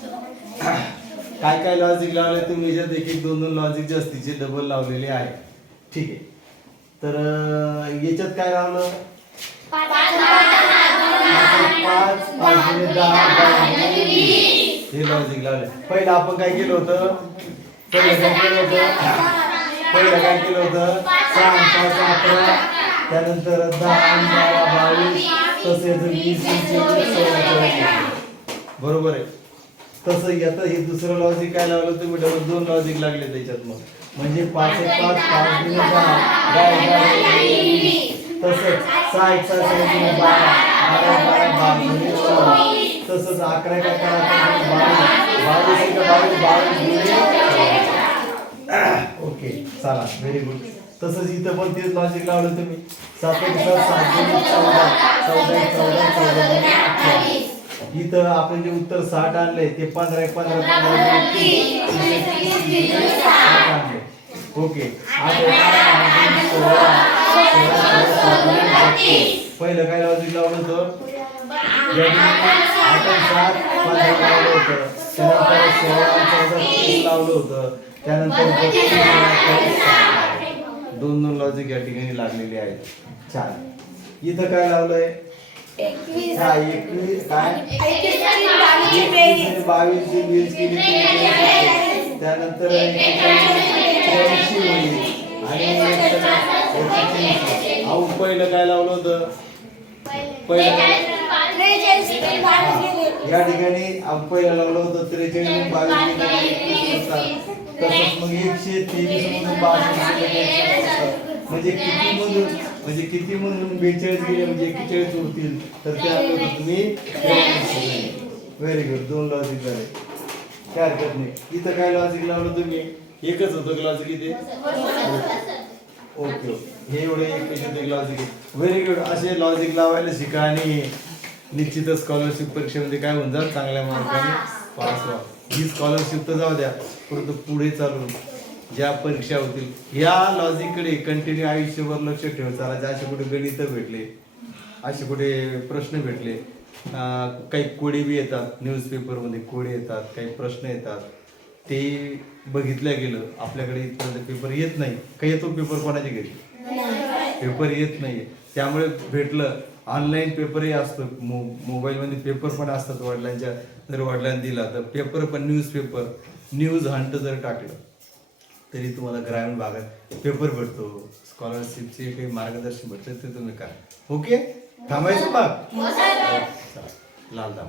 काय काय लॉजिक लावले तुम्ही याच्यात? एक एक दोन दोन लॉजिक जास्तीचे डबल लावलेले आहे ठीक आहे. तर याच्यात काय लावलं? पाच पाच दहा दहा हे लॉजिक लावले पहिलं आपण काय केलं होतं? पहिलं काय केलं होतं? पहिलं काय केलं होतं? सहा पाच अकरा. त्यानंतर दहा बारा बावीस तसेच वीस बरोबर आहे. तसं येतं हे दुसरं लॉजिक काय लावलं तुम्ही? डबल दोन लॉजिक लागले त्याच्यात मग. म्हणजे पाच एक पाच पाच दहा वीस. तसंच सहा एक सहा सहा गुणे बारा बारा एक बारा बारा गुणे सोळा तसंच अकरा एक अकरा अकरा गुणे बावीस. बावीस एक बावीस बावीस गुणे सोळा. ओके चला व्हेरी गुड तसंच इथं पण तेच लॉजिक लावलं तुम्ही. सात एक सात सात चौदा. चौदा एक चौदा चौदा इथं आपण जे उत्तर साठ आणले ते पंधरा एक पंधरा पंधरा ओके. पहिलं काय लॉजिक लावलं होतं? सात पंधरा लावलं होतं. त्यानंतर सोळा चौदा लावलं होतं. त्यानंतर. दोन दोन लॉजिक या ठिकाणी लागलेले आहेत. छान इथं काय लावलंय? हा एकवीस काय एकवीस बावीस ची बेरीज केली. त्यानंतर त्र्याऐंशी होईल. आणि अहो पहिलं काय लावलं होतं? पहिलं. या ठिकाणी पहिलं लावलं होतं त्रेचाळीस बावीस. तसंच मग एकशे तेवीस मधून सत्तर. म्हणजे किती मधून म्हणजे किती मधून बेचाळीस गेले म्हणजे एकेचाळीस होतील. तर ते आले होते तुम्ही व्हेरी गुड दोन लॉजिक झाले. काय हरकत नाही. इथं काय लॉजिक लावलं तुम्ही? एकच होतं लॉजिक इथे? ओके हे एवढे एकच होते लॉजिक व्हेरी गुड असे लॉजिक लावायला शिका आणि निश्चितच स्कॉलरशिप परीक्षेमध्ये काय होऊन जात चांगल्या मार्काने पास व्हा. ही स्कॉलरशिप तर जाऊ द्या. परंतु पुढे चालून. ज्या परीक्षा होतील या लॉजिककडे कंटिन्यू आयुष्यभर लक्ष ठेवत चालायचं असे कुठे गणित भेटले असे कुठे प्रश्न भेटले काही कोडी बी येतात न्यूजपेपरमध्ये कोडी येतात काही प्रश्न येतात ते बघितल्या गेलं आपल्याकडे इथपर्यंत पेपर येत नाही. काही येतो पेपर कोणाच्या घरी? पेपर येत नाहीये. त्यामुळे भेटलं ऑनलाईन पेपरही असतो. मो मोबाईलमध्ये पेपर पण असतात वडिलांच्या जर वडिलांनी दिला तर पेपर पण न्यूज पेपर न्यूज हंट जर टाकलं तरी तुम्हाला ग्रामीण भागात पेपर भेटतो स्कॉलरशिपचे काही मार्गदर्शन भेटतं ते तुम्ही करा. ओके थांबायचं भाग चला, लाल दाम